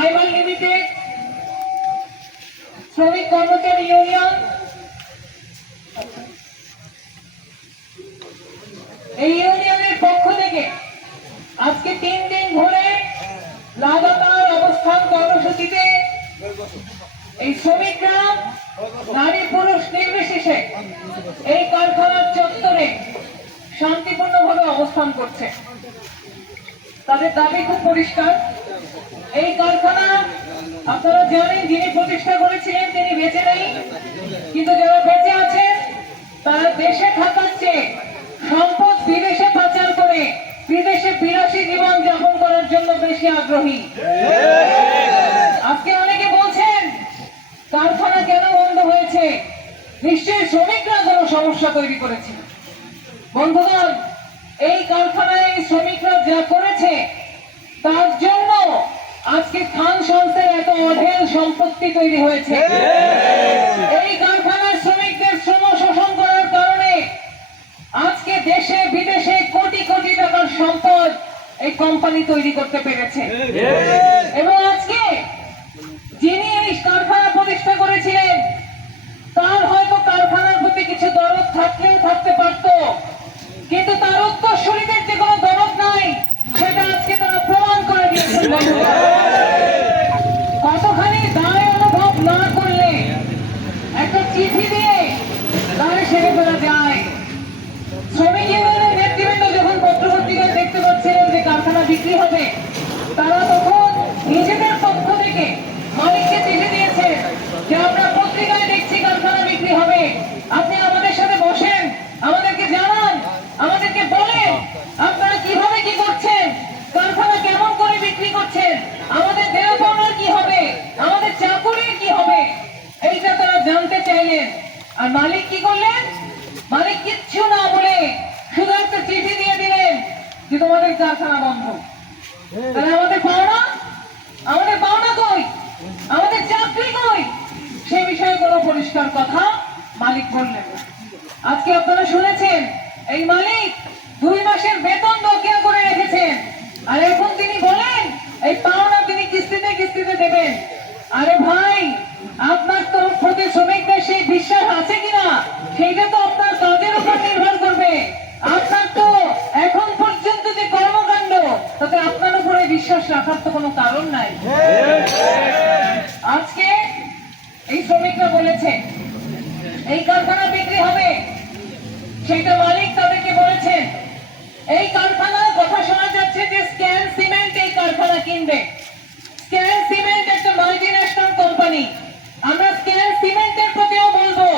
Fibre limited, শ্রমিক কর্মচারী union, এই ইউনিয়নের পক্ষ থেকে আজকে 3 দিন ধরে লাগাতার অবস্থান কর্মসূচিতে এই শ্রমিকরা নারী পুরুষ নির্বিশেষে এই কারখানার চত্বরে শান্তিপূর্ণভাবে অবস্থান করছে। তাদের দাবি খুব পরিষ্কার। এই কারখানা আপনারা জানেন যিনি প্রতিষ্ঠা করেছিলেন তিনি বেঁচে নেই, কিন্তু যারা বেঁচে আছেন তারা দেশে থাকার চেয়ে সম্পদ বিদেশে পাচার করে বিদেশে বিলাসী জীবন যাপন করার জন্য বেশি আগ্রহী। আজকে অনেকে বলছেন কারখানা কেন বন্ধ হয়েছে, নিশ্চয়ই শ্রমিকরা কোনো সমস্যা তৈরি করেছে। বন্ধুগণ, এই কারখানায় এই শ্রমিকরা যা করেছে তার জন্য আজকে খান সংস্থার এত অঢেল সম্পত্তি তৈরি হয়েছে। এই কারখানার শ্রমিকদের শ্রম শোষণ করার কারণে আজকে দেশে বিদেশে কোটি কোটি টাকার সম্পদ এই কোম্পানি তৈরি করতে পেরেছে। এবং আজকে যিনি এই কারখানা প্রতিষ্ঠা করেছিলেন তার হয়তো কারখানার প্রতি কিছু দরদ থাকলেও থাকতে পারত, কিন্তু তার উত্তরসূরিদের যে কোনো দরদ নাই সেটা আজকে তারা প্রমাণ করে দিয়েছেন। কতখানি দায় অনুভব না করলে একটা চিঠি দিয়ে দায় সেরে ফেলা যায়। শ্রমিক ইউনিয়নের নেতৃবৃন্দ যখন পত্রপত্রিকায় দেখতে পাচ্ছিলেন যে কারখানা বিক্রি হবে, তারা তখন নিজেদের পক্ষ থেকে মালিককে চিঠি দিয়েছে যে আমরা পত্রিকায় দেখছি কারখানা বিক্রি হবে, আপনি আমাদের সাথে বসেন, আমাদেরকে জানান, আমাদেরকে বলেন আপনারা কিভাবে কি করছেন, কারখানা কেমন করে বিক্রি করছেন, আমাদের দেহ পাওনার কি হবে, আমাদের চাকুরির কি হবে, এইটা তারা জানতে চাইলেন। আর মালিক কি করলেন? মালিক কিচ্ছু না বলে শুধু একটা চিঠি দিয়ে দিলেন যে তোমাদের কারখানা বন্ধ। তাহলে আমাদের পাওনা, আমাদের পাওনা কই, আমাদের চাকরি কই, সেই বিষয়ে কোনো পরিষ্কার কথা মালিক বললেন না। আজকে আপনারা শুনেছেন এই মালিক 2 মাসের বেতন বকেয়া করে রেখেছেন, আর এখন তিনি বলেন এই পাওনা তিনি কিস্তিতে কিস্তিতে দেবেন। আরে ভাই, আপনার তো প্রতি শ্রমিকদের সেই বিশ্বাস আছে কিনা সেইটা তো আপনার কাজের উপর নির্ভর করবে। আপনার তো এখন পর্যন্ত যে কর্মকাণ্ড তাতে আপনার উপরে বিশ্বাস রাখার তো কোনো কারণ নাই। আজকে এই শ্রমিকরা বলেছে এই কারখানা বিক্রি হবে, সেটা মালিক তাদেরকে বলেছেন। এই কারখানার কথা শোনা যাচ্ছে যে স্ক্যান সিমেন্ট এই কারখানা কিনবে। স্ক্যান সিমেন্ট একটা মাল্টিন্যাশনাল কোম্পানি। আমরা স্ক্যান সিমেন্টের প্রতিও বলবো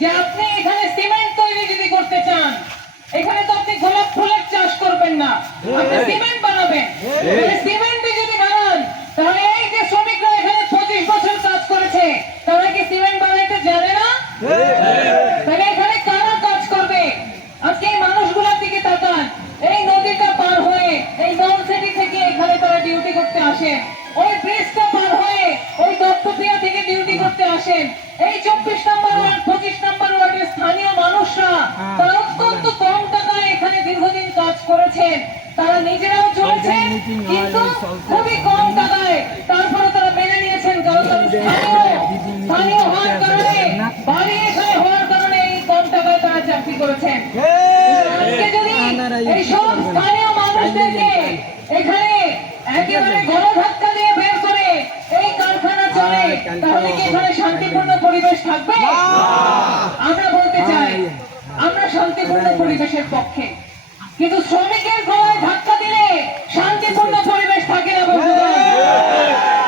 যে আপনি এখানে সিমেন্ট তৈরি যদি করতে চান, এখানে তো আপনি গোলাপ ফুলের চাষ করবেন না, আপনি সিমেন্ট বানাবেন। সিমেন্টে যদি বানান তাহলে এই যে শ্রমিকরা এখানে 25 বছর কাজ করেছে তারা কি সিমেন্ট বানাইতে জানে না? তাহলে এখানে কারা কাজ করবে? আজকে এই মানুষগুলোর দিকে তাকান। এই নদীটা পার হয়ে এই নলসিটি থেকে এখানে তারা ডিউটি করতে আসেন, ওই ব্রিজটা পার হয়ে ওই দত্তপ্রিয়া থেকে ডিউটি করতে আসেন। এই 24 নম্বর ওয়ার্ড 25 নম্বর ওয়ার্ডের স্থানীয় মানুষরা তারা অত্যন্ত কম টাকায় এখানে দীর্ঘদিন কাজ করেছেন, তারা নিজেরাও চলেছেন কিন্তু খুবই কম টাকায়। তারপরে তারা মেনে নিয়েছেন কারণ তারা স্থানীয় হওয়ার কারণে, বাড়ি এখানে হওয়ার কারণে এই কম টাকায় তারা চাকরি করেছেন। আজকে যদি এই সব স্থানীয় মানুষদেরকে এখানে একেবারে গণধাক্কা দিয়ে বের করে এই কারখানা চলে, তাহলে কি এখানে শান্তিপূর্ণ পরিবেশ থাকবে? আমরা বলতে চাই আমরা শান্তিপূর্ণ পরিবেশের পক্ষে, কিন্তু শ্রমিকের গলায় ধাক্কা দিলে শান্তিপূর্ণ পরিবেশ থাকে না।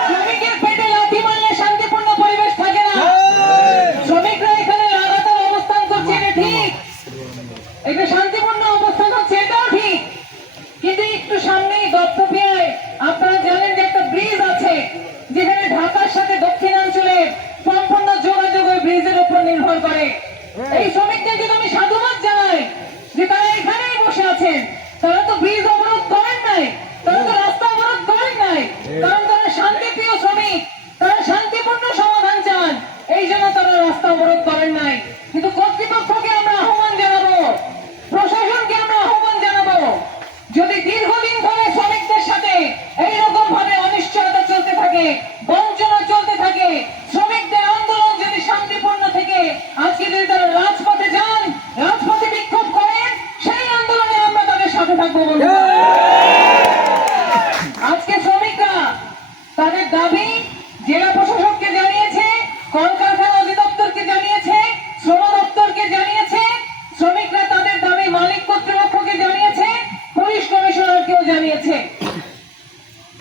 শ্রমিকের পেটে লাথি মারলে শান্তিপূর্ণ পরিবেশ থাকে না। শ্রমিকরা এখানে লাগাতার অবস্থান করছে, এটা ঠিক, এটা শান্তিপূর্ণ অবস্থান হচ্ছে, এটাও ঠিক, কিন্তু একটু সামনেই দত্তপ্রিয়ায় আপনারা জানেন যে একটা ব্রিজ আছে যেখানে ঢাকার সাথে দক্ষিণাঞ্চলের সম্পূর্ণ যোগাযোগ ওই ব্রিজের উপর নির্ভর করে। এই শ্রমিকদেরকে আমি সাধুবাদ জানাই যে তারা এখানেই বসে আছেন, তারা তো ব্রিজ অবরোধ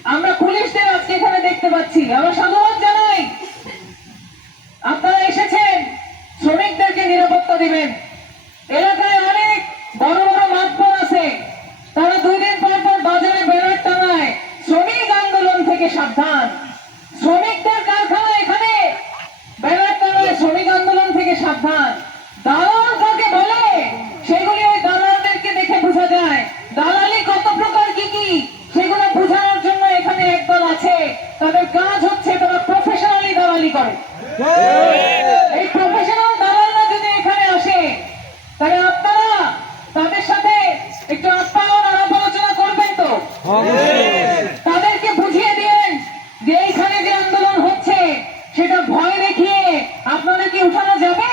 আমরা পুলিশদের আজকে এখানে দেখতে পাচ্ছি। আমরা সাধুবাদ জানাই, আপনারা এসেছেন শ্রমিকদেরকে নিরাপত্তা দিবেন। এলাকায় অনেক বড় বড় মাতবর আছে, তারা 2 দিন পর পর বাজারে ব্যানার টানায় শ্রমিক আন্দোলন থেকে সাবধান। শ্রমিকদের কারখানা এখানে ব্যানার টানায় শ্রমিক আন্দোলন থেকে সাবধান। দালাল কাকে বলে সেগুলি ওই দালালদেরকে দেখে বোঝা যায়। দালালি কত প্রকার কি কি সেগুলো বোঝানোর জন্য এখানে একদল আছে, তাদের কাজ হচ্ছে তারা প্রফেশনালি দালালি করে। এই প্রফেশনাল দালালরা যদি এখানে আসে তাহলে আপনারা তাদের সাথে একটু আপ্যায়ন আলাপ আলোচনা করবেন তো? তাদেরকে বুঝিয়ে দিন যে এইখানে যে আন্দোলন হচ্ছে সেটা ভয় দেখিয়ে আপনাদেরকে উঠানো যাবে,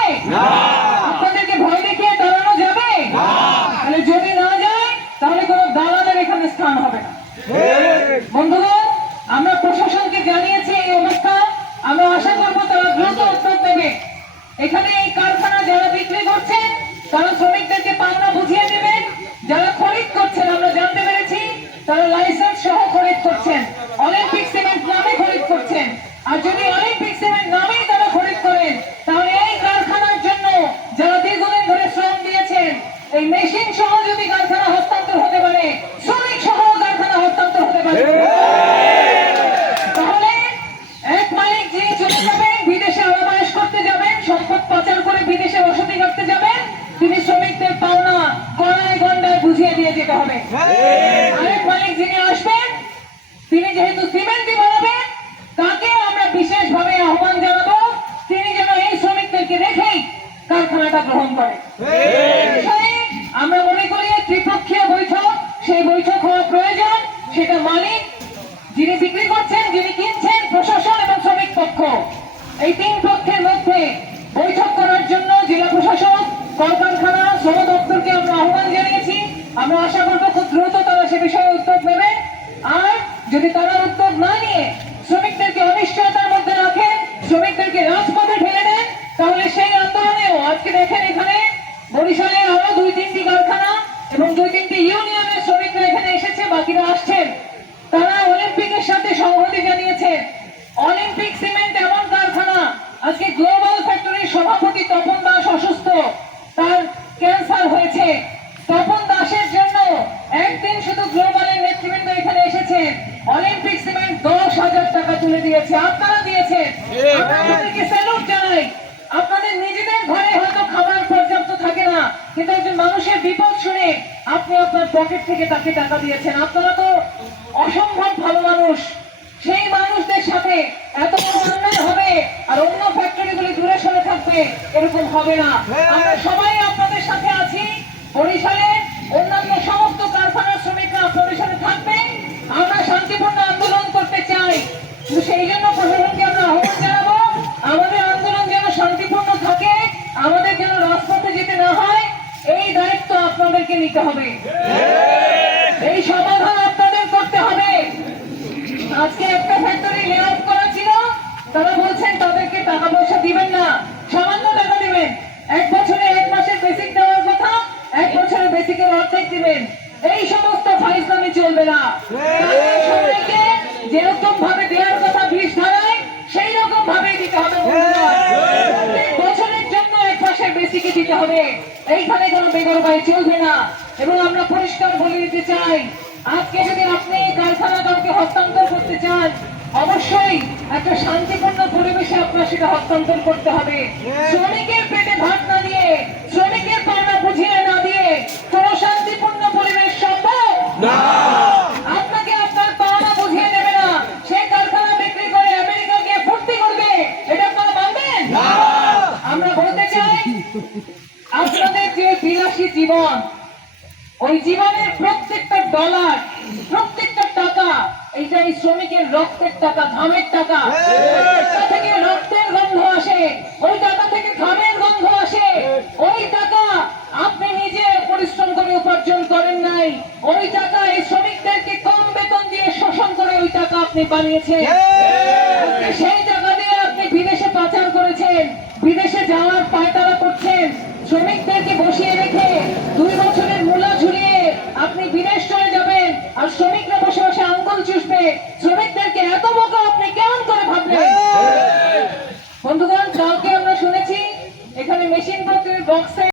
আপনাদেরকে ভয় দেখিয়ে দাঁড়ানো যাবে। তাহলে যদি না যায় তাহলে কোনো দালালের এখানে স্থান হবে না। বন্ধুগণ, আমরা প্রশাসনকে জানিয়েছি এই অবস্থা। আমরা আশা করবো তারা দ্রুত উদ্যোগ নেবে। এখানে এই কারখানা যারা বিক্রি করছেন তারা শ্রমিকদেরকে পাওনা বুঝিয়ে দেবেন। যারা খরিদ করছেন আমরা জানতে পেরেছি তারা লাইসেন্স সহ খরিদ করছেন, অলিম্পিক সিমেন্ট নামে খরিদ করছেন। আর যদি অলিম্পিক সিমেন্ট নামেই তারা খরিদ করেন তাহলে এই কারখানার জন্য যারা দীর্ঘদিন ধরে শ্রম দিয়েছেন, এই মেশিন সহ যদি কারখানা হস্তান্তর হতে পারে, শ্রমিক সহ কারখানা হস্তান্তর হতে পারে, তাহলে এক মালিক যিনি চলে যাবেন, বিদেশে আবাস করতে যাবেন, সম্পদ পাচার করে বিদেশে বসতি করতে যাবেন, তিনি শ্রমিকদের পাওনা গণায় গন্ডায় বুঝিয়ে দিয়ে যেতে হবে। আরেক মালিক যিনি আসবেন তিনি যেহেতু সিমেন্টই বানাবেন, তাকে আমরা বিশেষভাবে আহ্বান জানাবো তিনি যেন এই শ্রমিকদেরকে রেখেই কারখানাটা গ্রহণ করে। আমরা মনে করি ত্রিপক্ষীয় বৈঠক, সেই বৈঠক হওয়া প্রয়োজন। সেটা মালিক, যিনি বিক্রি করছেন, যিনি কিনছেন, প্রশাসন এবং শ্রমিক পক্ষ, এই 3 পক্ষের মধ্যে বৈঠক করার জন্য জেলা প্রশাসন, কলকারখানা, শ্রম দপ্তরকে আমরা আহ্বান জানিয়েছি। আমরা আশা করবো খুব দ্রুত তারা সে বিষয়ে উদ্যোগ নেবে। আর যদি তারা উদ্যোগ না নিয়ে শ্রমিকদেরকে অনিশ্চয়তার মধ্যে রাখেন, শ্রমিকদেরকে রাজপথে ঠেলে দেন, তাহলে সেই আন্দোলনেও আজকে দেখেন এখানে বরিশালে আরো 2-3টি কারখানা এবং 2-3টি ইউনিয়নের শ্রমিকরা এখানে এসেছে, বাকিরা আসছেন। তারা অলিম্পিকের সাথে সংহতি জানিয়েছেন। অলিম্পিক সিমেন্ট এমন কারখানা, আজকে গ্লোবাল ফ্যাক্টরির সভাপতি তপন দাস অসুস্থ, তার ক্যান্সার হয়েছে। তপন দাসের জন্য একদিন শুধু গ্লোবালের নেতৃবৃন্দ এখানে এসেছেন, অলিম্পিক সিমেন্ট 10,000 টাকা তুলে দিয়েছে, আপনারা দিয়েছেন। আপনাদেরকে স্যালুট জানাই। আপনাদের নিজেদের ঘরে হয়তো খাবার পর্যাপ্ত থাকে না, কিন্তু একজন মানুষের বিপদ শুনে আপনি আপনার পকেট থেকে তাকে টাকা দিয়েছেন। আপনারা তো অসম্ভব ভালো মানুষ। সেই মানুষদের সাথে এত বড় অন্যায় হবে আর অন্য ফ্যাক্টরিগুলি দূরে সরে থাকবে, এরকম হবে না। আমরা সবাই আপনাদের সাথে আছি। বরিশালে অন্যান্য সমস্ত কারখানার শ্রমিকরা আপনাদের সাথে থাকবে। আমরা শান্তিপূর্ণ আন্দোলন করতে চাই, কিন্তু সেই জন্য প্রশাসনকে আমরা আহ্বান জানাবো আমাদের আন্দোলন যেন শান্তিপূর্ণ থাকে, আমাদের যেন রাজপথে যেতে না হয়, এই দায়িত্ব আপনাদেরকে নিতে হবে, এই সমাধান আপনাদের করতে হবে। আজকে একটা ফ্যাক্টরি লে অফ করা ছিল, তারা বলছেন তাদেরকে টাকা পয়সা দিবেন না, সামান্য টাকা দিবেন। 1 বছরে 1 মাসের বেসিক দেওয়ার কথা, 1 বছরের বেসিকের অর্ধেক দিবেন। এই সমস্ত ফাইজলামি চলবে না। সবাইকে যেরকম ভাবে দেওয়ার কথা 20 ধারায় সেই রকম ভাবে দিতে হবে। প্রত্যেক বছরের জন্য 1 মাসের বেসিকে দিতে হবে। এইখানে কোনো বেগরবাই চলবে না। এবং আমরা পরিষ্কার বলে দিতে চাই, আজকে যদি আপনি কারখানা কাউকে হস্তান্তর করতে চান, অবশ্যই একটা শান্তিপূর্ণ পরিবেশে আপনার সেটা হস্তান্তর করতে হবে। শ্রমিকের পেটে ভাত না দিয়ে, শ্রমিকের পাওনা বুঝিয়ে না দিয়ে কোন শান্তিপূর্ণ পরিবেশ সম্ভব না। আপনাকে আপনার পাওনা বুঝিয়ে দেবে না, সে কারখানা বিক্রি করে আমেরিকা গিয়ে ফুর্তি করবে, এটা আপনারা মানবেন? আমরা বলতে চাই আপনাদের যে বিলাসী জীবন, ওই জীবনের প্রত্যেকটা ডলার, প্রত্যেকটা টাকা, এইটা এই শ্রমিকের রক্তের টাকা, ঘামের টাকা। ওই থেকে রক্তের গন্ধ আসে, ওই টাকা থেকে ঘামের গন্ধ আসে। ওই টাকা আপনি নিজে পরিশ্রম করে উপার্জন করেন নাই, ওই টাকা এই শ্রমিকদেরকে কম বেতন দিয়ে শোষণ করে ওই টাকা আপনি বানিয়েছেন। সেই টাকা দিয়ে আপনি বিদেশে পাচার করেছেন, বিদেশে যাওয়ার পায়তারা করছেন, শ্রমিকদেরকে বসিয়ে রেখে